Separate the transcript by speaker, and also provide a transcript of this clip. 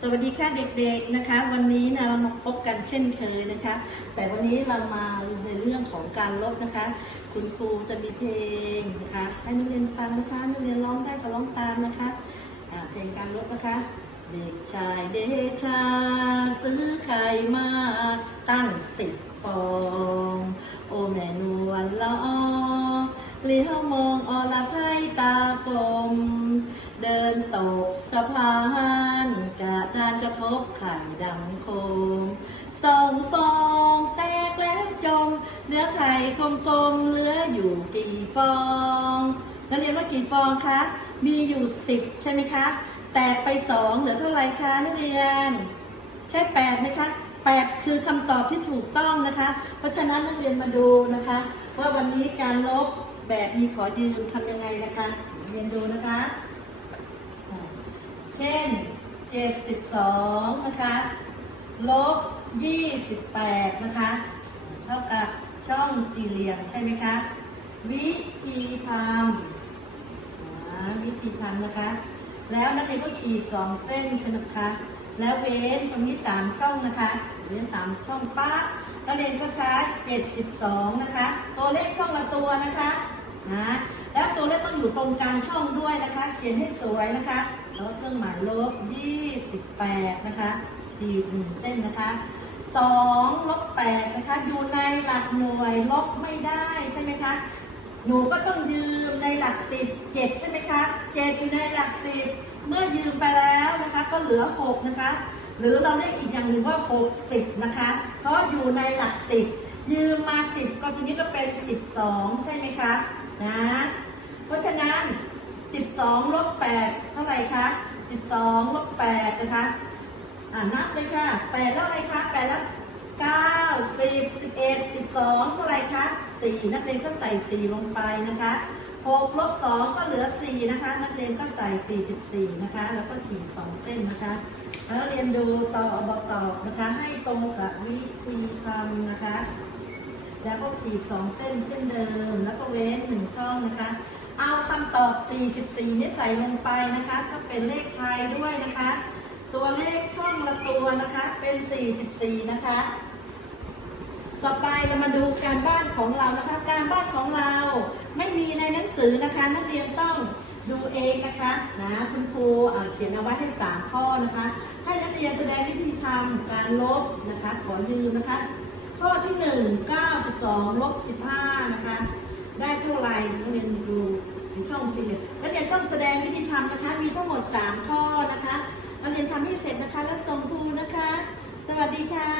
Speaker 1: สวัสดีค่ะเด็กๆนะคะ วันนี้นะเรามาพบกันเช่นเคยนะคะ แต่วันนี้เรามาในเรื่องของการลบนะคะ คุณครูจะมีเพลงนะคะให้นักเรียนฟังนะคะนักเรียนร้องได้ก็ร้องตามนะคะเพลงการลบนะคะ เด็กชายเดชา ซื้อไข่มาตั้งสิบฟองโอแม่นวลละออเลี้ยวมองอรไทยตากลมเดินตกสะพาน กานกระทบไข่ดังโคมสองฟองแตกแล้วจมเหลือไข่กลมๆเหลืออยู่กี่ฟองนักเรียนว่ากี่ฟองคะ มีอยู่สิบใช่ไหมคะ แตกไปสองเหลือเท่าไหร่คะนักเรียน ใช่แปดไหมคะแปดคือคำตอบที่ถูกต้องนะคะ เพราะฉะนั้นนักเรียนมาดูนะคะ ว่าวันนี้การลบแบบมีขอยืมทำยังไงนะคะ เรียนดูนะคะ เช่น 72 นะคะ ลบ 28 นะคะ เท่ากับช่องสี่เหลี่ยมใช่ไหมคะ วิธีทำวิธีทำนะคะ แล้วนักเรียนก็ขีดสองเส้นใช่ไหมคะ แล้วเว้นตรงนี้สามช่องนะคะเว้นสามช่องป๊ะนักเรียนก็ใช้72 นะคะ ตัวเลขช่องละตัวนะคะนะแล้วตัวเลขต้องอยู่ตรงกลางช่องด้วยนะคะ เขียนให้สวยนะคะ แล้วเครื่องหมายลบ 28 นะคะขีหนึ่งเส้นนะคะ2ลบ8นะคะ อยู่ในหลักหน่วยลบไม่ได้ใช่ไหมคะ หนูก็ต้องยืมในหลักสิบเจ็ดใช่ไหมคะเจ็ดอยู่ในหลักสิบเมื่อยืมไปแล้วนะคะ ก็เหลือหกนะคะ หรือเราได้อีกอย่างหนึ่งว่าหกสิบนะคะ เพราะอยู่ในหลักสิบยืมมาสิบก็ตรงนี้ก็เป็นสิบสองใช่ไหมคะ นะ เพราะฉะนั้น สิบสองลบแปดเท่าไหร่คะสิบสองลบแปดนะคะอ่านับเลยค่ะแปดแล้วอะไรคะแปดแล้วเก้าสิบสิบเอ็ดสิบสองเท่าไรคะสี่นักเรียนก็ใส่สี่ลงไปนะคะหกลบสองก็เหลือสี่นะคะ นักเรียนก็ใส่สี่สิบสี่นะคะ แล้วก็ขีดสองเส้นนะคะ แล้วเรียนดูต่อบอกตอบนะคะ ให้ตรงกับวิธีทำนะคะ แล้วก็ขีดสองเส้นเช่นเดิม แล้วก็เว้นหนึ่งช่องนะคะ เอาคำตอบ 44 นี่ใส่ลงไปนะคะ ก็เป็นเลขไทยด้วยนะคะ ตัวเลขช่องละตัวนะคะ เป็น 44 นะคะ ต่อไปเรามาดูการบ้านของเรานะคะ การบ้านของเราไม่มีในหนังสือนะคะ นักเรียนต้องดูเองนะคะนะคุณครูเขียนเอาไว้ให้สามข้อนะคะ ให้นักเรียนแสดงวิธีทำการลบนะคะ ขอยืมนะคะ ข้อที่หนึ่ง92ลบ15นะคะ ได้เท่าไหร่นักเรียนดูในช่องสี่เหลี่ยมนักเรียนต้องแสดงวิธีทำนะคะ มีทั้งหมด3ข้อนะคะนักเรียนทำให้เสร็จนะคะ แล้วส่งครูนะคะ สวัสดีค่ะ